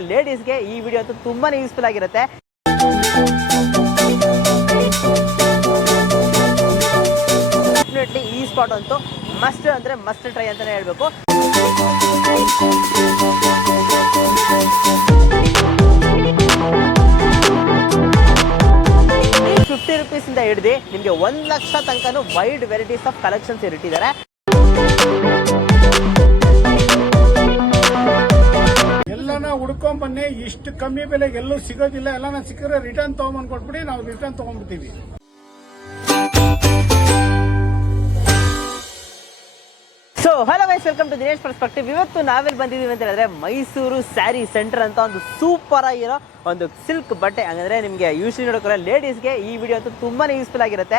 ಲೇಡೀಸ್ಗೆ ಈ ವಿಡಿಯೋ ಅಂತೂ ತುಂಬಾನೇ ಯೂಸ್ಫುಲ್ ಆಗಿರುತ್ತೆ. ಡೆಫಿನೆಟ್ಲಿ ಈ ಸ್ಪಾಟ್ ಅಂತೂ ಮಸ್ಟ್ ಅಂದ್ರೆ ಮಸ್ಟ್ ಟ್ರೈ ಅಂತಾನೆ ಹೇಳ್ಬೇಕು. ₹50 ಇಂದ ಹಿಡಿದು ನಿಮಗೆ 1 ಲಕ್ಷ ತನಕನೂ ವೈಡ್ ವೆರೈಟೀಸ್ ಆಫ್ ಕಲೆಕ್ಷನ್ಸ್ ಇಟ್ಟಿದ್ದಾರೆ. ಎಲ್ಲಾನ ಹುಡ್ಕೊಂಡ್ ಬನ್ನಿ, ಇಷ್ಟು ಕಮ್ಮಿ ಬೆಲೆಗೆ ಎಲ್ಲೂ ಸಿಗೋದಿಲ್ಲ. ಎಲ್ಲಾನ ಸಿಕ್ಕರೆ ರಿಟರ್ನ್ ತಗೊಂಡ್ ಕೊಟ್ಬಿಡಿ, ನಾವು ರಿಟರ್ನ್ ತಗೊಂಡ್ಬಿಡ್ತೀವಿ. So hello guys, welcome to Dinesh perspective. ಇವತ್ತು ನಾವೆಲ್ಲಿ ಬಂದಿದ್ದೀವಿ ಅಂತ ಹೇಳಿದ್ರೆ ಮೈಸೂರು ಸ್ಯಾರಿ ಸೆಂಟರ್ ಅಂತ ಒಂದು ಸೂಪರ್ ಆಗಿರೋ ಒಂದು ಸಿಲ್ಕ್ ಬಟ್ಟೆ. ಹಂಗಂದ್ರೆ ನಿಮಗೆ ಯೂಶ್ವಲಿ ನೋಡೋಕೆ ಲೇಡೀಸ್ಗೆ ಈ ವಿಡಿಯೋ ಅಂತೂ ತುಂಬಾನೇ ಯೂಸ್ಫುಲ್ ಆಗಿರುತ್ತೆ.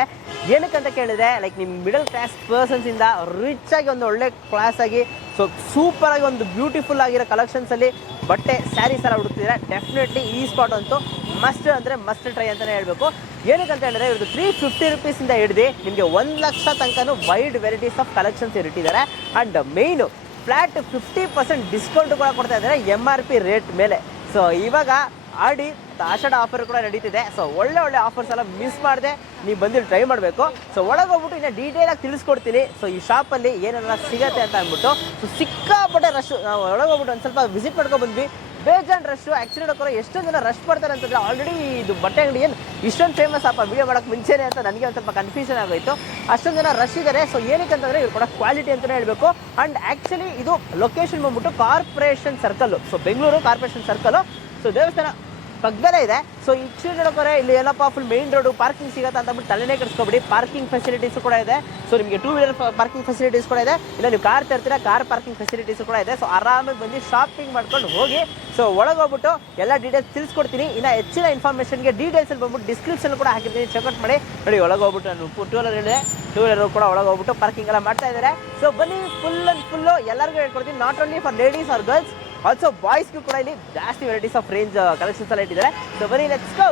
ಏನಕ್ಕಂತ ಕೇಳಿದ್ರೆ ಲೈಕ್ ನಿಮ್ಮ ಮಿಡಲ್ ಕ್ಲಾಸ್ ಪರ್ಸನ್ಸ್ ಇಂದ ರಿಚ್ ಆಗಿ ಒಂದು ಒಳ್ಳೆ ಕ್ಲಾಸ್ ಆಗಿ ಸೊ ಸೂಪರ್ ಆಗಿ ಒಂದು ಬ್ಯೂಟಿಫುಲ್ ಆಗಿರೋ ಕಲೆಕ್ಷನ್ಸ್ ಅಲ್ಲಿ ಬಟ್ಟೆ ಸ್ಯಾರೀಸ್ ಎಲ್ಲ ಹುಡುಕ್ತಿದ್ರೆ ಡೆಫಿನೆಟ್ಲಿ ಈ ಸ್ಪಾಟ್ ಅಂತೂ ಮಸ್ಟ್ ಅಂದ್ರೆ ಮಸ್ಟ್ ಟ್ರೈ ಅಂತಾನೆ ಹೇಳ್ಬೇಕು. ಏನಕ್ಕಂತ ಹೇಳಿದ್ರೆ ಇವ್ರದ್ದು ₹350 ಇಂದ ಹಿಡಿದು ನಿಮಗೆ 1 ಲಕ್ಷ ತನಕನೂ ವೈಡ್ ವೆರೈಟೀಸ್ ಆಫ್ ಕಲೆಕ್ಷನ್ಸ್ ಇಟ್ಟಿದ್ದಾರೆ. ಅಂಡ್ ಮೇಯ್ನು ಫ್ಲಾಟ್ 50% ಡಿಸ್ಕೌಂಟ್ ಕೂಡ ಕೊಡ್ತಾ ಇದ್ದಾರೆ MRP ರೇಟ್ ಮೇಲೆ. ಸೊ ಇವಾಗ ಆಡಿ ಆಷಾಢ ಆಫರ್ ಕೂಡ ನಡೀತಿದೆ. ಸೊ ಒಳ್ಳೆ ಆಫರ್ಸ್ ಎಲ್ಲ ಮಿಸ್ ಮಾಡದೆ ನೀವು ಬಂದು ಟ್ರೈ ಮಾಡಬೇಕು. ಸೊ ಒಳಗೋಗ್ಬಿಟ್ಟು ಇನ್ನು ಡೀಟೇಲ್ ಆಗಿ ತಿಳಿಸ್ಕೊಡ್ತೀನಿ. ಸೊ ಈ ಶಾಪಲ್ಲಿ ಏನೆಲ್ಲ ಸಿಗತ್ತೆ ಅಂತ ಅಂದ್ಬಿಟ್ಟು ಸೊ ಸಿಕ್ಕಾಪಟ್ಟೆ ರಶ್. ನಾವು ಒಳಗೋಗ್ಬಿಟ್ಟು ಒಂದು ಸ್ವಲ್ಪ ವಿಸಿಟ್ ಮಾಡ್ಕೊಂಡು ಬಂದ್ವಿ. ಬೇಜಾನ್ ರಶ್. ಆ್ಯಕ್ಚುಲಿ ನೋಡೋಕೆ ಎಷ್ಟೊಂದು ಜನ ರಶ್ ಮಾಡ್ತಾರೆ ಅಂತಂದರೆ ಆಲ್ರೆಡಿ ಇದು ಬಟ್ಟೆ ಅಂಗಡಿ ಏನು ಇಷ್ಟೊಂದು ಫೇಮಸ್ ಅಪ್ಪ ವಿಡಿಯೋ ಮಾಡೋಕ್ಕೆ ಮುಂಚೆನೇ ಅಂತ ನನಗೆ ಒಂದು ಸ್ವಲ್ಪ ಕನ್ಫ್ಯೂಷನ್ ಆಗೋಯಿತು. ಅಷ್ಟೊಂದು ಜನ ರಶ್ ಇದ್ದಾರೆ. ಸೊ ಏನಕ್ಕೆ ಅಂತಂದರೆ ಇವ್ರು ಕೊಡೋ ಕ್ವಾಲಿಟಿ ಅಂತಲೇ ಹೇಳಬೇಕು. ಆ್ಯಂಡ್ ಆ್ಯಕ್ಚುಲಿ ಇದು ಲೊಕೇಶನ್ ಬಂದ್ಬಿಟ್ಟು corporation circle. So Bengaluru corporation circle. So ದೇವಸ್ಥಾನ ಪಕ್ಕದಲ್ಲೇ ಇದೆ. ಸೊ ಆ್ಯಕ್ಚುಲಿ ನೋಡೋಕೆ ಇಲ್ಲಿ ಎಲ್ಲಪ್ಪ ಫುಲ್ ಮೇನ್ ರೋಡು ಪಾರ್ಕಿಂಗ್ ಸಿಗುತ್ತೆ ಅಂತ ಅಂದ್ಬಿಟ್ಟು ತಲೆನೇ ಕೆಡಿಸ್ಕೊಬಿಡಿ. ಪಾರ್ಕಿಂಗ್ ಫೆಸಿಲಿಟೀಸು ಕೂಡ ಇದೆ. ಸೊ ನಿಮಗೆ 2 ವೀಲರ್ ಪಾರ್ಕಿಂಗ್ ಫೆಸಿಲಿಟೀಸ್ ಕೂಡ ಇದೆ. ಇಲ್ಲ ನೀವು ಕಾರ್ ತರ್ತೀರಾ, ಕಾರ್ ಪಾರ್ಕಿಂಗ್ ಫೆಸಿಲಿಟೀಸು ಕೂಡ ಇದೆ. ಸೊ ಆರಾಮಾಗಿ ಬಂದು ಶಾಪಿಂಗ್ ಮಾಡ್ಕೊಂಡು ಹೋಗಿ. ಸೊ ಒಳಗೋಗ್ಬಿಟ್ಟು ಎಲ್ಲ ಡೀಟೇಲ್ಸ್ ತಿಳಿಸ್ಕೊಡ್ತೀನಿ. ಇನ್ನು ಹೆಚ್ಚಿನ ಇನ್ಫಾರ್ಮೇಷನ್ಗೆ ಡೀಟೇಲ್ಸಲ್ಲಿ ಬಂದ್ಬಿಟ್ಟು ಡಿಸ್ಕ್ರಿಪ್ಷನ್ ಕೂಡ ಹಾಕಿರ್ತೀನಿ, ಚೆಕ್ಔಟ್ ಮಾಡಿ ನೋಡಿ. ಒಳಗೋಗ್ಬಿಟ್ಟು ನಾನು 2 ವೀಲರ್ ಇದೆ, 2 ವೀಲರ್ ಕೂಡ ಒಳಗೋಗ್ಬಿಟ್ಟು ಪಾರ್ಕಿಂಗ್ ಎಲ್ಲ ಮಾಡ್ತಾ ಇದ್ದಾರೆ. ಸೊ ಬನ್ನಿ ಫುಲ್ಲು ಎಲ್ಲರಿಗೂ ಹೇಳ್ಕೊಡ್ತೀನಿ. Not only for ladies or girls, also ಬಾಯ್ಸ್ಗೂ ಕೂಡ ಇಲ್ಲಿ ಜಾಸ್ತಿ ವೆರೈಟೀಸ್ ಆಫ್ ರೇಂಜ್ ಕಲೆಕ್ಷನ್ಸ್ ಎಲ್ಲ ಇಟ್ಟಿದ್ದಾರೆ. ಸೊ ಬನ್ನಿ ಲೆಟ್ಸ್ ಗೋ.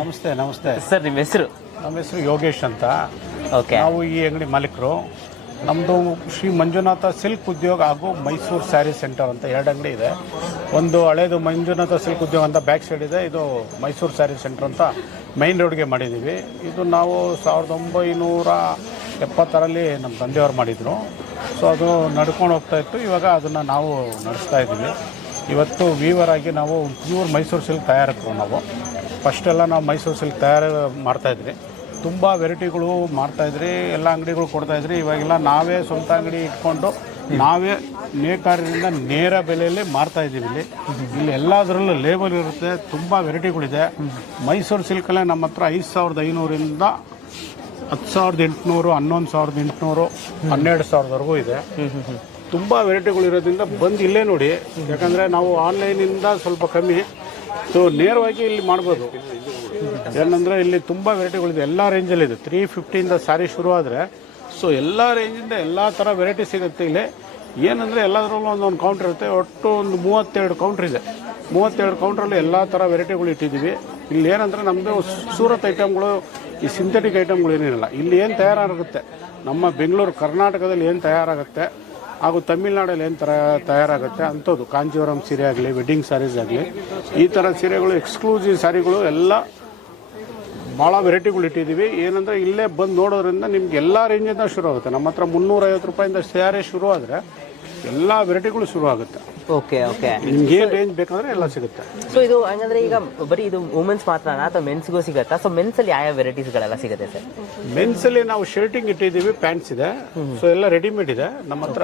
ನಮಸ್ತೆ. ನಮಸ್ತೆ ಸರ್, ನಿಮ್ಮ ಹೆಸರು? ನಮ್ಮ ಹೆಸರು ಯೋಗೇಶ್ ಅಂತ. ಓಕೆ. ನಾವು ಈ ಅಂಗಡಿ ಮಾಲೀಕರು. ನಮ್ಮದು ಶ್ರೀ ಮಂಜುನಾಥ ಸಿಲ್ಕ್ ಉದ್ಯೋಗ ಹಾಗೂ ಮೈಸೂರು ಸ್ಯಾರಿ ಸೆಂಟರ್ ಅಂತ 2 ಅಂಗಡಿ ಇದೆ. ಒಂದು ಹಳೇದು ಮಂಜುನಾಥ ಸಿಲ್ಕ್ ಉದ್ಯೋಗ ಅಂತ ಬ್ಯಾಕ್ ಸೈಡ್ ಇದೆ. ಇದು ಮೈಸೂರು ಸ್ಯಾರಿ ಸೆಂಟರ್ ಅಂತ ಮೈನ್ ರೋಡ್ಗೆ ಮಾಡಿದ್ದೀವಿ. ಇದು ನಾವು 1970ರಲ್ಲಿ ನಮ್ಮ ತಂದೆಯವರು ಮಾಡಿದರು. ಸೊ ಅದು ನಡ್ಕೊಂಡು ಹೋಗ್ತಾ ಇತ್ತು. ಇವಾಗ ಅದನ್ನು ನಾವು ನಡೆಸ್ತಾ ಇದ್ದೀವಿ. ಇವತ್ತು ವೀವರ್ ಆಗಿ ನಾವು ಪ್ಯೂರ್ ಮೈಸೂರು ಸಿಲ್ಕ್ ತಯಾರಕರು. ನಾವು ಫಸ್ಟೆಲ್ಲ ನಾವು ಮೈಸೂರು ಸಿಲ್ಕ್ ತಯಾರು ಮಾಡ್ತಾಯಿದ್ರಿ. ತುಂಬ ವೆರೈಟಿಗಳು ಮಾಡ್ತಾಯಿದ್ರಿ, ಎಲ್ಲ ಅಂಗಡಿಗಳು ಕೊಡ್ತಾಯಿದ್ರಿ. ಇವಾಗೆಲ್ಲ ನಾವೇ ಸ್ವಂತ ಅಂಗಡಿ ಇಟ್ಕೊಂಡು ನಾವೇ ನೇಕಾರರಿಂದ ನೇರ ಬೆಲೆಯಲ್ಲಿ ಮಾರ್ತಾಯಿದ್ದೀವಿ. ಇಲ್ಲಿ ಎಲ್ಲದರಲ್ಲೂ ಲೇಬಲ್ ಇರುತ್ತೆ. ತುಂಬ ವೆರೈಟಿಗಳಿದೆ. ಮೈಸೂರು ಸಿಲ್ಕಲ್ಲೇ ನಮ್ಮ ಹತ್ರ 5500ರಿಂದ 10,800, 11,800, 12,000ವರೆಗೂ ಇದೆ. ತುಂಬ ವೆರೈಟಿಗಳು ಇರೋದ್ರಿಂದ ಬಂದು ಇಲ್ಲೇ ನೋಡಿ. ಯಾಕಂದರೆ ನಾವು ಆನ್ಲೈನಿಂದ ಸ್ವಲ್ಪ ಕಮ್ಮಿ. ಸೊ ನೇರವಾಗಿ ಇಲ್ಲಿ ಮಾಡ್ಬೋದು. ಏನಂದರೆ ಇಲ್ಲಿ ತುಂಬ ವೆರೈಟಿಗಳಿದೆ, ಎಲ್ಲ ರೇಂಜಲ್ಲಿದೆ. 350ಇಂದ ಸ್ಯಾರಿ ಶುರು ಆದರೆ ಸೊ ಎಲ್ಲ ರೇಂಜಿಂದ ಎಲ್ಲ ಥರ ವೆರೈಟಿ ಸಿಗುತ್ತೆ ಇಲ್ಲಿ. ಏನಂದರೆ ಎಲ್ಲದರಲ್ಲೂ ಒಂದೊಂದು ಕೌಂಟ್ರ್ ಇರುತ್ತೆ. ಒಟ್ಟು ಒಂದು 32 ಕೌಂಟ್ರ್ ಇದೆ. 32 ಕೌಂಟ್ರಲ್ಲಿ ಎಲ್ಲ ಥರ ವೆರೈಟಿಗಳು ಇಟ್ಟಿದ್ದೀವಿ. ಇಲ್ಲಿ ಏನಂದರೆ ನಮ್ಮದು ಸೂರತ್ ಐಟಮ್ಗಳು, ಈ ಸಿಂಥೆಟಿಕ್ ಐಟಮ್ಗಳು ಏನಿರಲ್ಲ. ಇಲ್ಲಿ ಏನು ತಯಾರಾಗುತ್ತೆ ನಮ್ಮ ಬೆಂಗಳೂರು ಕರ್ನಾಟಕದಲ್ಲಿ ಏನು ತಯಾರಾಗುತ್ತೆ ಹಾಗೂ ತಮಿಳ್ನಾಡಲ್ಲಿ ಏನು ತಯಾರಾಗುತ್ತೆ ಅಂಥದ್ದು ಕಾಂಜೀವರಂ ಸೀರೆ ಆಗಲಿ, ವೆಡ್ಡಿಂಗ್ ಸ್ಯಾರೀಸ್ ಆಗಲಿ, ಈ ಥರ ಸೀರೆಗಳು ಎಕ್ಸ್ಕ್ಲೂಸಿವ್ ಸ್ಯಾರಿಗಳು ಎಲ್ಲ ಭಾಳ ವೆರೈಟಿಗಳು ಇಟ್ಟಿದ್ದೀವಿ. ಏನಂದರೆ ಇಲ್ಲೇ ಬಂದು ನೋಡೋದ್ರಿಂದ ನಿಮ್ಗೆ ಎಲ್ಲ ರೇಂಜಿಂದ ಶುರು ಆಗುತ್ತೆ. ನಮ್ಮ ಹತ್ರ 350 ರೂಪಾಯಿಂದ ಸ್ಯಾರಿ ಶುರು ಆದರೆ ಎಲ್ಲ ವೆರೈಟಿಗಳು ಶುರು ಆಗುತ್ತೆ. ಓಕೆ ಓಕೆ, ನಿಮ್ಗೆ ಏನು ರೇಂಜ್ ಬೇಕಂದ್ರೆ ಎಲ್ಲ ಸಿಗುತ್ತೆ. ಸೊ ಇದು ಹಂಗಂದ್ರೆ ಈಗ ಬರೀ ಇದು ವುಮೆನ್ಸ್ ಮಾತ್ರನಾ ಅಥವಾ ಮೆನ್ಸ್ಗೂ ಸಿಗುತ್ತಾ? ಸೊ ಮೆನ್ಸಲ್ಲಿ ಯಾವ ವೆರೈಟೀಸ್ಗಳೆಲ್ಲ ಸಿಗುತ್ತೆ ಸರ್? ಮೆನ್ಸಲ್ಲಿ ನಾವು ಶರ್ಟಿಂಗ್ ಇಟ್ಟಿದ್ದೀವಿ, ಪ್ಯಾಂಟ್ಸ್ ಇದೆ, ಸೊ ಎಲ್ಲ ರೆಡಿಮೇಡ್ ಇದೆ. ನಮ್ಮ ಹತ್ರ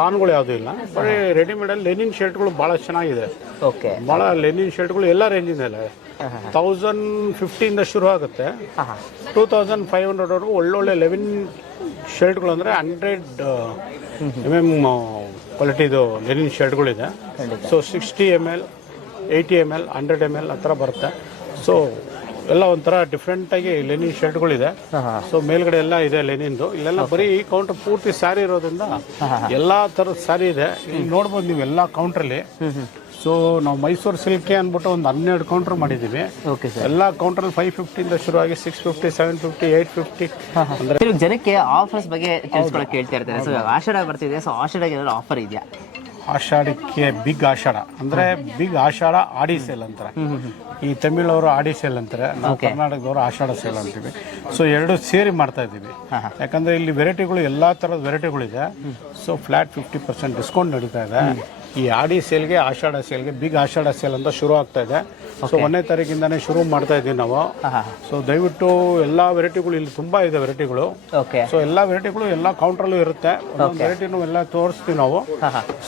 ತಾನ್ಗಳು ಯಾವುದೂ ಇಲ್ಲ, ಬರೀ ರೆಡಿಮೇಡಲ್ಲಿ ಲೆನಿನ್ ಶರ್ಟ್ಗಳು ಭಾಳ ಚೆನ್ನಾಗಿದೆ. ಓಕೆ, ಭಾಳ ಲೆನಿನ್ ಶರ್ಟ್ಗಳು ಎಲ್ಲ ರೇಂಜಿಂದ ಇಲ್ಲ. 1050 ಶುರು ಆಗುತ್ತೆ, 2500 ಒಳ್ಳೊಳ್ಳೆ ಲೆವಿನ್ ಶರ್ಟ್ಗಳು ಅಂದರೆ 100 mm ಕ್ವಾಲಿಟಿದು ಲೆನಿನ್ ಶರ್ಟ್ಗಳಿದೆ. ಸೊ 60 ml, 80 ml, 100 ml ಆ ಥರ ಬರುತ್ತೆ. ಸೊ ಎಲ್ಲ ಒಂಥರ ಡಿಫ್ರೆಂಟಾಗಿ ಲೆನಿನ್ ಶರ್ಟ್ಗಳಿದೆ. ಸೊ ಮೇಲ್ಗಡೆ ಎಲ್ಲ ಇದೆ ಲೆನಿನ್ದು. ಇಲ್ಲೆಲ್ಲ ಬರೀ ಈ ಕೌಂಟರ್ ಪೂರ್ತಿ ಸ್ಯಾರಿ ಇರೋದ್ರಿಂದ ಎಲ್ಲ ಥರದ ಸ್ಯಾರಿ ಇದೆ. ಇಲ್ಲಿ ನೋಡ್ಬೋದು ನೀವು ಎಲ್ಲ ಕೌಂಟ್ರಲ್ಲಿ. ಸೊ ನಾವು ಮೈಸೂರು ಸಿಲ್ಕೆ ಅಂದ್ಬಿಟ್ಟು ಒಂದು 12 ಕೌಂಟರ್ ಮಾಡಿದ್ದೀವಿ. ಎಲ್ಲ ಕೌಂಟ್ರಲ್ಲಿ 550 ಶುರುವಾಗಿ 650, 750, 850 ಅಂದ್ರೆ ಜನಕ್ಕೆ ಆಫರ್ಸ್ ಬಗ್ಗೆ ತಿಳಿಸ್ಕೊಳಕ್ಕೆ ಹೇಳ್ತಾ ಇರ್ತಾರೆ. ಸೊ ಆಷಾಢ ಬರ್ತಿದೆ, ಸೊ ಆಷಾಢಕ್ಕೆ ಏನಾದ್ರು ಆಫರ್ ಇದೆಯಾ? ಆಷಾಢಕ್ಕೆ ಬಿಗ್ ಆಷಾಢ ಅಂದರೆ ಬಿಗ್ ಆಷಾಢ ಆಡಿ ಸೇಲ್ ಅಂತಾರೆ. ಈ ತಮಿಳವರು ಆಡಿ ಸೇಲ್ ಅಂತಾರೆ, ನಾವು ಕರ್ನಾಟಕದವರು ಆಷಾಢ ಸೇಲ್ ಅಂತೀವಿ. ಸೊ ಎರಡು ಸೇರಿ ಮಾಡ್ತಾ ಇದ್ದೀವಿ. ಯಾಕಂದರೆ ಇಲ್ಲಿ ವೆರೈಟಿಗಳು ಎಲ್ಲ ಥರದ ವೆರೈಟಿಗಳಿದೆ. ಸೊ ಫ್ಲ್ಯಾಟ್ 50% ಡಿಸ್ಕೌಂಟ್ ನಡೀತಾ ಇದೆ. ಈ ಆಡಿ ಸೇಲ್ಗೆ, ಆಷಾಢ ಸೇಲ್ಗೆ ಬಿಗ್ ಆಷಾಢ ಸೇಲ್ ಅಂತ ಶುರು ಆಗ್ತಾ ಇದೆ. ಸೊ 1ನೇ ತಾರೀಕಿಂದಾನೇ ಶುರು ಮಾಡ್ತಾ ಇದ್ದೀವಿ ನಾವು. ಸೊ ದಯವಿಟ್ಟು ಎಲ್ಲ ವೆರೈಟಿಗಳು ಇಲ್ಲಿ ತುಂಬ ಇದೆ ವೆರೈಟಿಗಳು. ಸೊ ಎಲ್ಲ ವೆರೈಟಿಗಳು ಎಲ್ಲ ಕೌಂಟ್ರಲ್ಲೂ ಇರುತ್ತೆ. ಒಂದೊಂದು ವೆರೈಟಿನೂ ಎಲ್ಲ ತೋರಿಸ್ತೀವಿ ನಾವು.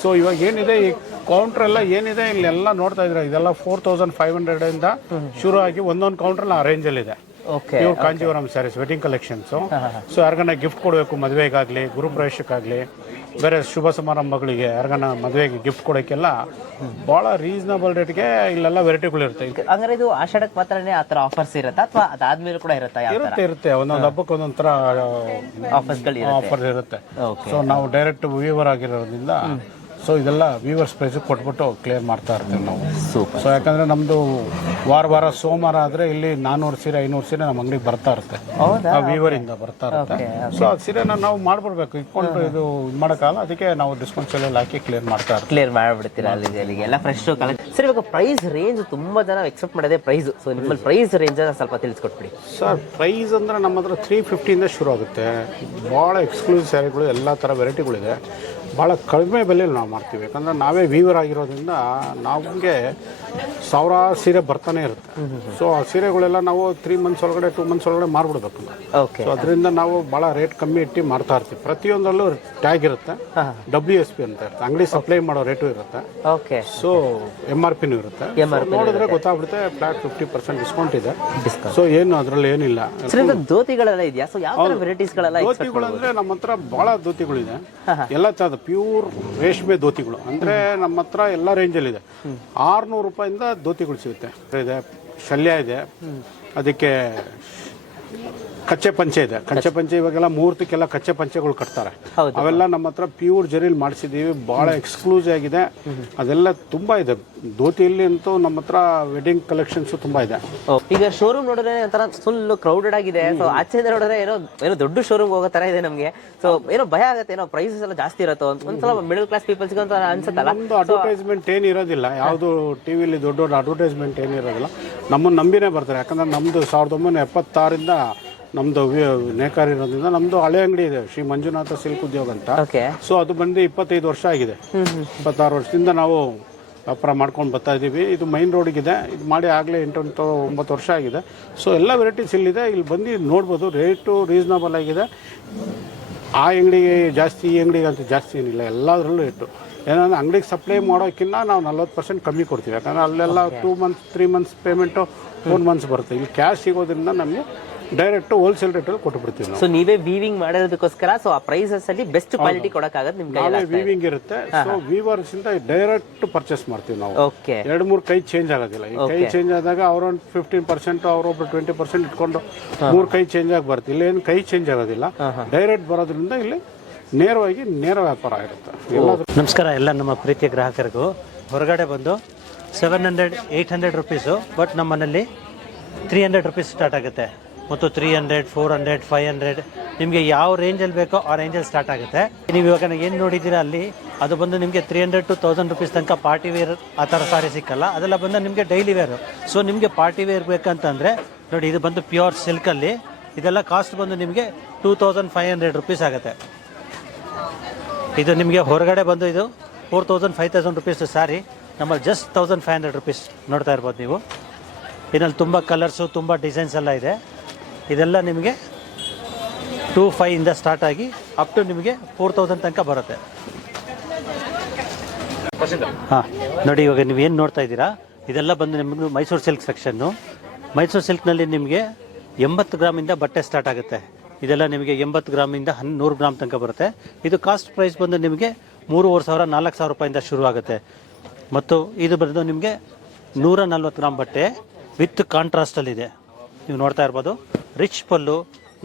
ಸೊ ಇವಾಗ ಏನಿದೆ ಈ ಕೌಂಟ್ರ್ ಎಲ್ಲ ಏನಿದೆ ಇಲ್ಲೆಲ್ಲ ನೋಡ್ತಾ ಇದ್ರೆ ಇದೆಲ್ಲ 4500 ಇಂದ ಶುರು ಆಗಿ ಒಂದೊಂದು ಕೌಂಟ್ರಲ್ಲಿ ಆ ರೇಂಜಲ್ಲಿದೆ. Pure Kanjeevaram saris, wedding collections. So ಯಾರಿಗಾನ ಗಿಫ್ಟ್ ಕೊಡಬೇಕು, ಮದುವೆಗಾಗಲಿ, ಗುರುಪ್ರವೇಶಕ್ಕಾಗಲಿ, ಬೇರೆ ಶುಭ ಸಮಾರಂಭಗಳಿಗೆ ಯಾರಿಗಾನ ಮದುವೆಗೆ ಗಿಫ್ಟ್ ಕೊಡೋಕ್ಕೆಲ್ಲ ಭಾಳ ರೀಸನಬಲ್ ರೇಟ್ಗೆ ಇಲ್ಲೆಲ್ಲ ವೆರೈಟಿಗಳು ಇರುತ್ತೆ. ಹಂಗಾರೆ ಇದು ಆಷಾಢಕ್ಕೆ ಮಾತ್ರನೇ ಆ ಥರ ಆಫರ್ಸ್ ಇರುತ್ತಾ ಅಥವಾ ಅದಾದ್ಮೇಲೆ ಕೂಡ ಇರುತ್ತಾ? ಇರುತ್ತೆ ಒಂದೊಂದು ಹಬ್ಬಕ್ಕೆ ಒಂದೊಂದು ಥರ ಆಫರ್ ಇರುತ್ತೆ. ಸೊ ನಾವು ಡೈರೆಕ್ಟ್ ವೀವರ್ ಆಗಿರೋದ್ರಿಂದ ಸೊ ಇದೆಲ್ಲ ವೀವರ್ಸ್ ಪ್ರೈಸಿಗೆ ಕೊಟ್ಬಿಟ್ಟು ಕ್ಲಿಯರ್ ಮಾಡ್ತಾ ಇರ್ತೀವಿ ನಾವು. ಸೊ ಯಾಕಂದರೆ ನಮ್ಮದು ವಾರ ಸೋಮವಾರ ಆದರೆ ಇಲ್ಲಿ 400 ಸೀರೆ 500 ಸೀರೆ ನಮ್ಮ ಅಂಗಡಿಗೆ ಬರ್ತಾ ಇರುತ್ತೆ, ವೀವರಿಂದ ಬರ್ತಾ ಇರುತ್ತೆ. ಸೊ ಆ ಸೀರೆನ ನಾವು ಮಾಡ್ಬಿಡ್ಬೇಕು, ಇಟ್ಕೊಂಡು ಇದು ಮಾಡೋಕ್ಕಲ್ಲ. ಅದಕ್ಕೆ ನಾವು ಡಿಸ್ಕೌಂಟ್ ಸೇಲ್ ಹಾಕಿ ಕ್ಲಿಯರ್ ಮಾಡ್ತಾ ಇರ್ತೀವಿ. ಕ್ಲಿಯರ್ ಮಾಡಿಬಿಡ್ತೀರಾ ಅಲ್ಲಿಗೆ ಎಲ್ಲ ಫ್ರೆಶ್ ಕಲೆಕ್ಷನ್. ಸರ್ ಇವಾಗ ಪ್ರೈಸ್ ರೇಂಜ್ ತುಂಬ ಜನ ಎಕ್ಸೆಪ್ಟ್ ಮಾಡೋದೇ ಪ್ರೈಸ್. ಸೊ ನಿಮ್ಮಲ್ಲಿ ಪ್ರೈಸ್ ರೇಂಜ್ ಸ್ವಲ್ಪ ತಿಳಿಸ್ಕೊಟ್ಬಿಡಿ ಸರ್. ಪ್ರೈಸ್ ಅಂದರೆ ನಮ್ಮ ಹತ್ರ 350 ಶುರು ಆಗುತ್ತೆ. ಭಾಳ ಎಕ್ಸ್ಕ್ಲೂಸಿವ್ ಸ್ಯಾರಿಗಳು, ಎಲ್ಲ ಥರ ವೆರೈಟಿಗಳಿದೆ. ಭಾಳ ಕಡಿಮೆ ಬೆಲೆಯಲ್ಲಿ ನಾವು ಮಾಡ್ತೀವಿ. ಯಾಕಂದರೆ ನಾವೇ ವೀವರ್ ಆಗಿರೋದ್ರಿಂದ ನಮಗೆ ಸಾವಿರಾರು ಸೀರೆ ಬರ್ತಾನೆ ಇರುತ್ತೆ. ಸೊ ಆ ಸೀರೆಗಳೆಲ್ಲ ನಾವು 3 months ಒಳಗಡೆ 2 months ಒಳಗಡೆ ಮಾರ್ಬಿಡ್ಬೇಕು. ಸೊ ಅದರಿಂದ ನಾವು ಭಾಳ ರೇಟ್ ಕಮ್ಮಿ ಇಟ್ಟು ಮಾಡ್ತಾ ಇರ್ತೀವಿ. ಪ್ರತಿಯೊಂದರಲ್ಲೂ ಟ್ಯಾಗ್ ಇರುತ್ತೆ, WSP ಅಂತ ಇರುತ್ತೆ, ಅಂಗಡಿ ಸಪ್ಲೈ ಮಾಡೋ ರೇಟು ಇರುತ್ತೆ. ಸೊ MRP ಇರುತ್ತೆ. ನೋಡಿದ್ರೆ ಗೊತ್ತಾಗ್ಬಿಡುತ್ತೆ ಫ್ಲಾಟ್ 50% ಡಿಸ್ಕೌಂಟ್ ಇದೆ. ಸೊ ಏನು ಅದರಲ್ಲಿ ಏನಿಲ್ಲ. ದೋತಿಗಳೆಲ್ಲ ಇದೆಯಾ? ಸೊ ಯಾವ ಥರ ವೆರೈಟೀಸ್ಗಳೆಲ್ಲ? ದೋತಿಗಳು ಅಂದರೆ ನಮ್ಮ ಹತ್ರ ಭಾಳ ದೋತಿಗಳಿದೆ. ಎಲ್ಲ ಥರದ ಪ್ಯೂರ್ ರೇಷ್ಮೆ ದೋತಿಗಳು ಅಂದರೆ ನಮ್ಮ ಹತ್ರ ಎಲ್ಲ ರೇಂಜಲ್ಲಿದೆ. 600 ರೂಪಾಯಿಂದ ದೋತಿಗಳು ಸಿಗುತ್ತೆ. ಇದೆ ಶಲ್ಯ ಇದೆ, ಅದಕ್ಕೆ ಕಚ್ಚೆ ಪಂಚೆ ಇದೆ. ಕಚ್ಚೆ ಪಂಚೆ ಇವಾಗೆಲ್ಲ ಮುಹೂರ್ತಕ್ಕೆಲ್ಲ ಕಚ್ಚೆ ಪಂಚೆಗಳು ಕಟ್ತಾರೆ. ಅವೆಲ್ಲ ನಮ್ಮ ಹತ್ರ ಪ್ಯೂರ್ ಜರಿಯಲ್ಲಿ ಮಾಡಿಸಿದ್ದೀವಿ. ಭಾಳ ಎಕ್ಸ್ಕ್ಲೂಸಿವ್ ಆಗಿದೆ. ಅದೆಲ್ಲ ತುಂಬ ಇದೆ. ಧೋತಿಯಲ್ಲಿ ಅಂತೂ ನಮ್ಮ ಹತ್ರ ವೆಡ್ಡಿಂಗ್ ಕಲೆಕ್ಷನ್ಸ್ ತುಂಬ ಇದೆ. ಈಗ ಶೋರೂಮ್ ನೋಡಿದ್ರೆ ಒಂಥರ ಫುಲ್ ಕ್ರೌಡೆಡ್ ಆಗಿದೆ. ಸೊ ಆಚೆಯಿಂದ ನೋಡಿದ್ರೆ ಏನೋ ದೊಡ್ಡ ಶೋರೂಮ್ ಹೋಗೋ ತರ ಇದೆ ನಮಗೆ. ಸೊ ಏನೋ ಭಯ ಆಗುತ್ತೆ, ಏನೋ ಪ್ರೈಸಸ್ ಎಲ್ಲ ಜಾಸ್ತಿ ಇರುತ್ತೋ ಒಂದ್ಸಲ ಮಿಡಲ್ ಕ್ಲಾಸ್ ಪೀಪಲ್ಸ್ಗೆ ಅಂತ ಅನ್ಸುತ್ತಲ್ಲ. ನಮ್ದು ಅಡ್ವರ್ಟೈಸ್ಮೆಂಟ್ ಏನು ಇರೋದಿಲ್ಲ, ಯಾವುದು ಟಿವಿಲಿ ದೊಡ್ಡ ದೊಡ್ಡ ಅಡ್ವರ್ಟೈಸ್ಮೆಂಟ್ ಏನಿರೋದಿಲ್ಲ. ನಮ್ಮನ್ನು ನಂಬಿನೇ ಬರ್ತಾರೆ. ಯಾಕಂದ್ರೆ ನಮ್ಮದು 1976ರಿಂದ ನಮ್ಮದು ನೇಕಾರ ಇರೋದ್ರಿಂದ ನಮ್ಮದು ಹಳೆ ಅಂಗಡಿ ಇದೆ, ಶ್ರೀ ಮಂಜುನಾಥ ಸಿಲ್ಕ್ ಉದ್ಯೋಗ ಅಂತ. ಸೊ ಅದು ಬಂದು 25 ವರ್ಷ ಆಗಿದೆ. 26 ವರ್ಷದಿಂದ ನಾವು ವ್ಯಾಪಾರ ಮಾಡ್ಕೊಂಡು ಬರ್ತಾ ಇದ್ದೀವಿ. ಇದು ಮೈನ್ ರೋಡಿಗಿದೆ. ಇದು ಮಾಡಿ ಆಗಲೇ 8-9 ವರ್ಷ ಆಗಿದೆ. ಸೊ ಎಲ್ಲ ವೆರೈಟೀಸ್ ಇಲ್ಲಿದೆ. ಇಲ್ಲಿ ಬಂದು ನೋಡ್ಬೋದು. ರೇಟು ರೀಸನಬಲ್ ಆಗಿದೆ. ಆ ಅಂಗಡಿಗೆ ಜಾಸ್ತಿ, ಈ ಅಂಗಡಿಗೆ ಅಂತ ಜಾಸ್ತಿ ಏನಿಲ್ಲ. ಎಲ್ಲದರಲ್ಲೂ ರೇಟು ಏನಂದರೆ ಅಂಗಡಿಗೆ ಸಪ್ಲೈ ಮಾಡೋಕ್ಕಿಂತ ನಾವು 40% ಕಮ್ಮಿ ಕೊಡ್ತೀವಿ. ಯಾಕಂದರೆ ಅಲ್ಲೆಲ್ಲ 2 months 3 months ಪೇಮೆಂಟು 4 months ಬರುತ್ತೆ. ಇಲ್ಲಿ ಕ್ಯಾಶ್ ಸಿಗೋದ್ರಿಂದ ನಮಗೆ ಡೈರೆಕ್ಟ್ ಹೋಲ್ಸೇಲ್ ರೇಟಲ್ಲಿ ಕೊಟ್ಟುಬಿಡ್ತೀವಿ ನಾವು. ಸೊ ನೀವೇ ವೀವಿಂಗ್ ಮಾಡೋದಕ್ಕೋಸ್ಕರ ಸೊ ಆ ಪ್ರೈಸಸ್ ಅಲ್ಲಿ ಬೆಸ್ಟ್ ಕ್ವಾಲಿಟಿ ಕೊಡಕ್ಕಾಗತ್ತೆ ನಿಮ್ಗೆ. ವೀವಿಂಗ್ ಇರುತ್ತೆ. ಸೊ ವೀವರ್ಸ್ ಇಂದ ಡೈರೆಕ್ಟ್ ಪರ್ಚೇಸ್ ಮಾಡ್ತೀವಿ ನಾವು. 2-3 ಕೈ ಚೇಂಜ್ ಆಗೋದಿಲ್ಲ. ಈ ಕೈ ಚೇಂಜ್ ಆದಾಗ ಅವ್ರೊಂದು 15%, ಅವರೊಬ್ರು 20% ಇಟ್ಕೊಂಡು 3 ಕೈ ಚೇಂಜ್ ಆಗಿ ಬರುತ್ತೆ. ಇಲ್ಲಿ ಏನು ಕೈ ಚೇಂಜ್ ಆಗೋದಿಲ್ಲ, ಡೈರೆಕ್ಟ್ ಬರೋದ್ರಿಂದ ಇಲ್ಲಿ ನೇರ ವ್ಯಾಪಾರ ಇರುತ್ತೆ. ನಮಸ್ಕಾರ ಎಲ್ಲ ನಮ್ಮ ಪ್ರೀತಿಯ ಗ್ರಾಹಕರಿಗೂ. ಹೊರಗಡೆ ಬಂದು 700-800 ರುಪೀಸು, ಬಟ್ ನಮ್ಮನೇಲಿ 300 ರುಪೀಸ್ ಸ್ಟಾರ್ಟ್ ಆಗುತ್ತೆ. ಮತ್ತು 300, 400, 500 ನಿಮಗೆ ಯಾವ ರೇಂಜಲ್ಲಿ ಬೇಕೋ ಆ ರೇಂಜಲ್ಲಿ ಸ್ಟಾರ್ಟ್ ಆಗುತ್ತೆ. ನೀವು ಇವಾಗ ಏನು ನೋಡಿದ್ದೀರಾ ಅಲ್ಲಿ ಅದು ಬಂದು ನಿಮಗೆ 300 to 1000 ರುಪೀಸ್ ತನಕ ಪಾರ್ಟಿ ವೇರ್ ಆ ಥರ ಸಾರಿ ಸಿಕ್ಕಲ್ಲ. ಅದೆಲ್ಲ ಬಂದು ನಿಮಗೆ ಡೈಲಿ ವೇರು. ಸೊ ನಿಮಗೆ ಪಾರ್ಟಿ ವೇರ್ ಬೇಕಂತಂದರೆ ನೋಡಿ, ಇದು ಬಂದು ಪ್ಯೂರ್ ಸಿಲ್ಕಲ್ಲಿ ಇದೆಲ್ಲ ಕಾಸ್ಟ್ ಬಂದು ನಿಮಗೆ 2500 ರುಪೀಸ್ ಆಗುತ್ತೆ. ಇದು ನಿಮಗೆ ಹೊರಗಡೆ ಬಂದು ಇದು 4000, 5000 ರುಪೀಸ್ ಸ್ಯಾರಿ, ನಮ್ಮಲ್ಲಿ ಜಸ್ಟ್ 1500 ರುಪೀಸ್ ನೋಡ್ತಾ ಇರ್ಬೋದು ನೀವು. ಇದರಲ್ಲಿ ತುಂಬ ಕಲರ್ಸು, ತುಂಬ ಡಿಸೈನ್ಸ್ ಎಲ್ಲ ಇದೆ. ಇದೆಲ್ಲ ನಿಮಗೆ 2500 ಇಂದ ಸ್ಟಾರ್ಟ್ ಆಗಿ ಅಪ್ ಟು ನಿಮಗೆ 4000 ತನಕ ಬರುತ್ತೆ. ಹಾಂ ನೋಡಿ, ಇವಾಗ ನೀವು ಏನು ನೋಡ್ತಾ ಇದ್ದೀರಾ ಇದೆಲ್ಲ ಬಂದು ನಿಮಗೆ ಮೈಸೂರು ಸಿಲ್ಕ್ ಸೆಕ್ಷನ್ನು. ಮೈಸೂರು ಸಿಲ್ಕ್ನಲ್ಲಿ ನಿಮಗೆ 80 ಗ್ರಾಮಿಂದ ಬಟ್ಟೆ ಸ್ಟಾರ್ಟ್ ಆಗುತ್ತೆ. ಇದೆಲ್ಲ ನಿಮಗೆ 80 ಗ್ರಾಮಿಂದ 100 ಗ್ರಾಮ್ ತನಕ ಬರುತ್ತೆ. ಇದು ಕಾಸ್ಟ್ ಪ್ರೈಸ್ ಬಂದು ನಿಮಗೆ 3500, 4000 ರೂಪಾಯಿಂದ ಶುರು ಆಗುತ್ತೆ. ಮತ್ತು ಇದು ಬಂದು ನಿಮಗೆ 140 ಗ್ರಾಮ್ ಬಟ್ಟೆ ವಿತ್ ಕಾಂಟ್ರಾಸ್ಟಲ್ಲಿದೆ. ನೀವು ನೋಡ್ತಾ ಇರ್ಬೋದು. ರಿಚ್ ಪಲ್ಲು,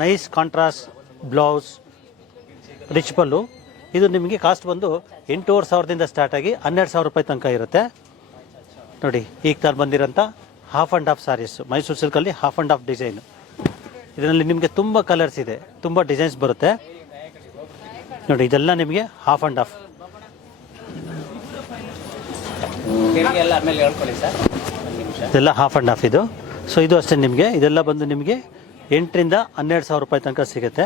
ನೈಸ್ ಕಾಂಟ್ರಾಸ್ಟ್ ಬ್ಲೌಸ್, ರಿಚ್ ಪಲ್ಲು. ಇದು ನಿಮಗೆ ಕಾಸ್ಟ್ ಬಂದು 8500ದಿಂದ ಸ್ಟಾರ್ಟ್ ಆಗಿ 12000 ರೂಪಾಯಿ ತನಕ ಇರುತ್ತೆ. ನೋಡಿ, ಈಗ ತಾನು ಬಂದಿರೋಂಥ half and half saris Mysuru ಸಿಲ್ಕಲ್ಲಿ ಹಾಫ್ ಆ್ಯಂಡ್ ಹಾಫ್ ಡಿಸೈನು. ಇದರಲ್ಲಿ ನಿಮಗೆ ತುಂಬ ಕಲರ್ಸ್ ಇದೆ, ತುಂಬ ಡಿಸೈನ್ಸ್ ಬರುತ್ತೆ. ನೋಡಿ, ಇದೆಲ್ಲ ನಿಮಗೆ ಹಾಫ್ ಆ್ಯಂಡ್ ಹಾಫ್. ಇದೆಲ್ಲ ಹಾಫ್ ಆ್ಯಂಡ್ ಹಾಫ್ ಇದು. ಸೊ ಇದು ಅಷ್ಟೇ ನಿಮಗೆ. ಇದೆಲ್ಲ ಬಂದು ನಿಮಗೆ 8ರಿಂದ 12000 ರೂಪಾಯಿ ತನಕ ಸಿಗುತ್ತೆ.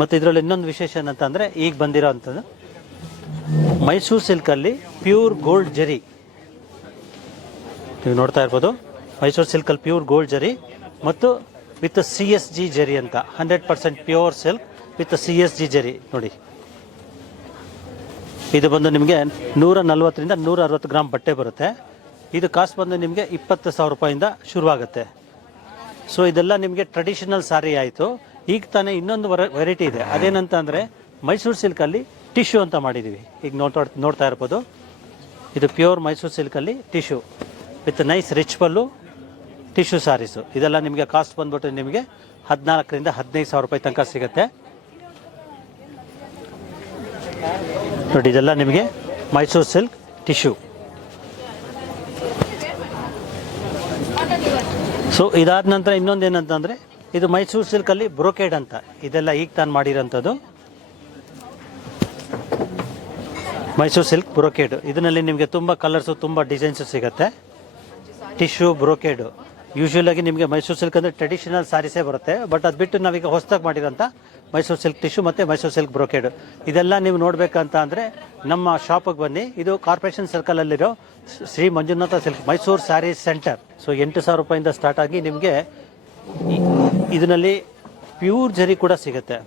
ಮತ್ತು ಇದರಲ್ಲಿ ಇನ್ನೊಂದು ವಿಶೇಷ ಏನಂತಂದರೆ ಈಗ ಬಂದಿರೋ ಅಂಥದ್ದು ಮೈಸೂರು ಸಿಲ್ಕಲ್ಲಿ ಪ್ಯೂರ್ ಗೋಲ್ಡ್ ಜರಿ. ನೀವು ನೋಡ್ತಾ ಇರ್ಬೋದು, ಮೈಸೂರು ಸಿಲ್ಕಲ್ಲಿ ಪ್ಯೂರ್ ಗೋಲ್ಡ್ ಜರಿ ಮತ್ತು ವಿತ್ CSG ಜರಿ ಅಂತ 100% ಪ್ಯೂರ್ ಸಿಲ್ಕ್ ವಿತ್ CSG ಜರಿ. ನೋಡಿ, ಇದು ಬಂದು ನಿಮಗೆ 140ರಿಂದ 160 ಗ್ರಾಮ್ ಬಟ್ಟೆ ಬರುತ್ತೆ. ಇದು ಕಾಸ್ಟ್ ಬಂದು ನಿಮಗೆ 20,000 ರೂಪಾಯಿಂದ ಶುರುವಾಗುತ್ತೆ. ಸೊ ಇದೆಲ್ಲ ನಿಮಗೆ ಟ್ರೆಡಿಷನಲ್ ಸಾರಿ ಆಯಿತು. ಈಗ ತಾನೇ ಇನ್ನೊಂದು ವೆರೈಟಿ ಇದೆ. ಅದೇನಂತ ಅಂದರೆ ಮೈಸೂರು ಸಿಲ್ಕಲ್ಲಿ ಟಿಶ್ಯೂ ಅಂತ ಮಾಡಿದ್ದೀವಿ. ಈಗ ನೋಡ್ತಾ ಇರ್ಬೋದು, ಇದು ಪ್ಯೂರ್ ಮೈಸೂರು ಸಿಲ್ಕಲ್ಲಿ tissue with nice rich pallu tissue saris. ಇದೆಲ್ಲ ನಿಮಗೆ ಕಾಸ್ಟ್ ಬಂದ್ಬಿಟ್ಟು ನಿಮಗೆ 14ರಿಂದ 15,000 ರೂಪಾಯಿ ತನಕ ಸಿಗುತ್ತೆ. ನೋಡಿ, ಇದೆಲ್ಲ ನಿಮಗೆ ಮೈಸೂರು ಸಿಲ್ಕ್ ಟಿಶ್ಯೂ. ಸೊ ಇದಾದ ನಂತರ ಇನ್ನೊಂದು ಏನಂತಂದರೆ ಇದು ಮೈಸೂರು ಸಿಲ್ಕಲ್ಲಿ ಬ್ರೋಕೇಡ್ ಅಂತ. ಇದೆಲ್ಲ ಈಗ ತಾನು ಮಾಡಿರೋಂಥದ್ದು ಮೈಸೂರು ಸಿಲ್ಕ್ ಬ್ರೋಕೇಡು. ಇದರಲ್ಲಿ ನಿಮಗೆ ತುಂಬ ಕಲರ್ಸು, ತುಂಬ ಡಿಸೈನ್ಸು ಸಿಗುತ್ತೆ. ಟಿಶ್ಯೂ ಬ್ರೋಕೇಡು ಯೂಶ್ವಲಾಗಿ ನಿಮಗೆ ಮೈಸೂರು ಸಿಲ್ಕ್ ಅಂದರೆ ಟ್ರೆಡಿಷನಲ್ ಸ್ಯಾರೀಸೇ ಬರುತ್ತೆ. ಬಟ್ ಅದು ಬಿಟ್ಟು ನಾವೀಗ ಹೊಸದಾಗಿ ಮಾಡಿರೋಂಥ ಮೈಸೂರು ಸಿಲ್ಕ್ ಟಿಶ್ಯೂ ಮತ್ತು ಮೈಸೂರು ಸಿಲ್ಕ್ ಬ್ರೋಕೇಡು ಇದೆಲ್ಲ ನೀವು ನೋಡಬೇಕಂತ ಅಂದರೆ ನಮ್ಮ ಶಾಪಿಗೆ ಬನ್ನಿ. ಇದು ಕಾರ್ಪೊರೇಷನ್ ಸರ್ಕಲಲ್ಲಿರೋ Shri Manjunatha silk Mysuru saris centre. So 8000 ರೂಪಾಯಿಂದ ಸ್ಟಾರ್ಟ್ ಆಗಿ ನಿಮಗೆ ಇದರಲ್ಲಿ ಪ್ಯೂರ್ ಜರಿ ಕೂಡ ಸಿಗುತ್ತೆ.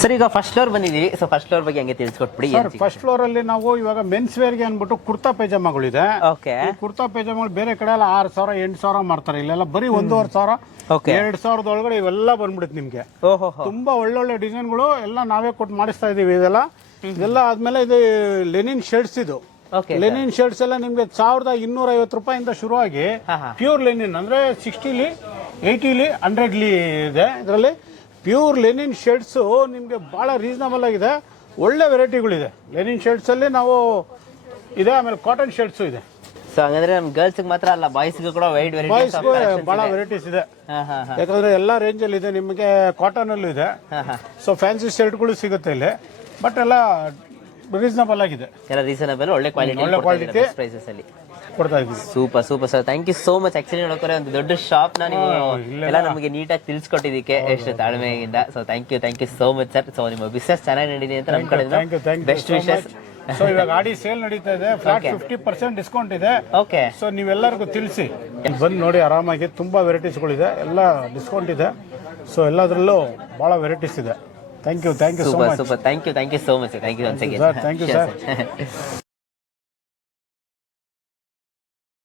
ಸರ್, ಈಗ ಫಸ್ಟ್ ಫ್ಲೋರ್ ಬಂದಿದ್ದೀವಿ. ಸೊ ಫಸ್ಟ್ ಫ್ಲೋರ್ ಬಗ್ಗೆ ಹಂಗೆ ತಿಳಿಸ್ಕೊಟ್ಬಿಡಿ. ಫಸ್ಟ್ ಫ್ಲೋರ್ ಅಲ್ಲಿ ನಾವು ಇವಾಗ ಮೆನ್ಸ್ ವೇರ್ಗೆ ಅಂದ್ಬಿಟ್ಟು ಕುರ್ತಾ ಪೈಜಾಮಗಳಿದೆ. ಓಕೆ. ಕುರ್ತಾ ಪೈಜಾಮಗಳು ಬೇರೆ ಕಡೆ ಎಲ್ಲ 6000, 8000 ಮಾಡ್ತಾರೆ. ಇಲ್ಲೆಲ್ಲ ಬರೀ 1500, 2000 ಒಳಗಡೆ ಇವೆಲ್ಲ ಬಂದ್ಬಿಡುತ್ತೆ ನಿಮ್ಗೆ. ತುಂಬಾ ಒಳ್ಳೊಳ್ಳೆ ಡಿಸೈನ್ಗಳು ಎಲ್ಲ ನಾವೇ ಕೊಟ್ಟು ಮಾಡಿಸ್ತಾ ಇದೀವಿ. ಇದೆಲ್ಲ ಆದ್ಮೇಲೆ ಇದು ಲೆನಿನ್ ಶರ್ಟ್ಸ್. ಇದು ಲೆನಿನ್ ಶರ್ಟ್ಸ್ ಎಲ್ಲ ನಿಮ್ಗೆ 1250 ರೂಪಾಯಿಂದ ಶುರುವಾಗಿ ಪ್ಯೂರ್ ಲೆನಿನ್ ಅಂದ್ರೆ 60ಲಿ, 80ಲಿ, 100ಲಿ ಇದೆ. ಇದರಲ್ಲಿ ಪ್ಯೂರ್ ಲೆನಿನ್ ಶರ್ಟ್ಸ್ ನಿಮಗೆ ಬಹಳ ರೀಸನಬಲ್ ಆಗಿದೆ. ಒಳ್ಳೆ ವೆರೈಟಿಗಳಿದೆ ಲೆನಿನ್ ಶರ್ಟ್ಸ್ ಅಲ್ಲಿ. ನಾವು ಇದೆ, ಆಮೇಲೆ ಕಾಟನ್ ಶರ್ಟ್ಸ್ ಇದೆ. ಸೊ ಹಂಗಂದ್ರೆ ನಮ್ಮ ಗರ್ಲ್ಸ್ ಮಾತ್ರ ಅಲ್ಲ, ಬಾಯ್ಸ್ ಕೂಡ ವೈಡ್ ಬಾಯ್ಸ್ ಬಹಳ ವೆರೈಟೀಸ್ ಇದೆ. ಯಾಕಂದ್ರೆ ಎಲ್ಲಾ ರೇಂಜ್ ಅಲ್ಲಿ ಇದೆ. ನಿಮಗೆ ಕಾಟನ್ ಅಲ್ಲೂ ಇದೆ. ಸೊ ಫ್ಯಾನ್ಸಿ ಶರ್ಟ್ಗಳು ಸಿಗುತ್ತೆ ಇಲ್ಲಿ. ಬಟ್ ಎಲ್ಲ ರೀಸನಬಲ್ ಆಗಿದೆ. ಎಲ್ಲ ರೀಸನಬಲ್, ಒಳ್ಳೆ ಕ್ವಾಲಿಟಿ, ಒಳ್ಳೆ ಕ್ವಾಲಿಟಿ ಪ್ರೈಸಸ್ ಅಲ್ಲಿ. ಕೊಡ್ತಾ ಇದ್ದೀವಿ. Super sir, thank you so much. Actually ನೋಡೋಕೆ ಒಂದು ದೊಡ್ಡ ಶಾಪ್ ನ ನೀವು ಎಲ್ಲ ನಮಗೆ ನೀಟಾಗಿ ತಿಳಿಸ್ಕೊಟ್ಟಿದ್ದಕ್ಕೆ ಎಷ್ಟು ತಾಳ್ಮೆಯಿಂದ. So thank you so much sir. So ನಿಮ್ಮ ಬಿಸ್ನೆಸ್ ಚೆನ್ನಾಗಿ ನಡೀಲಿ ಅಂತ ನಮ್ಮ ಕಡೆಯಿಂದ ಬೆಸ್ಟ್ ವಿಶಸ್. ಸೊ ಇವಾಗ ಆಡಿ ಸೇಲ್ ನಡೀತಾ ಇದೆ, ಫ್ಲಾಟ್ 50% ಡಿಸ್ಕೌಂಟ್ ಇದೆ. ಓಕೆ, ಸೊ ನೀವೆಲ್ಲರಿಗೂ ತಿಳಿಸಿ, ಬಂದು ನೋಡಿ ಆರಾಮಾಗಿ. ತುಂಬಾ ವೆರೈಟೀಸ್ಗಳಿದೆ, ಎಲ್ಲ ಡಿಸ್ಕೌಂಟ್ ಇದೆ. ಸೊ ಎಲ್ಲದರಲ್ಲೂ ಬಹಳ ವೆರೈಟೀಸ್ ಇದೆ. Thank you so much. Super, thank you so much. Thank you once again. Thank you sir.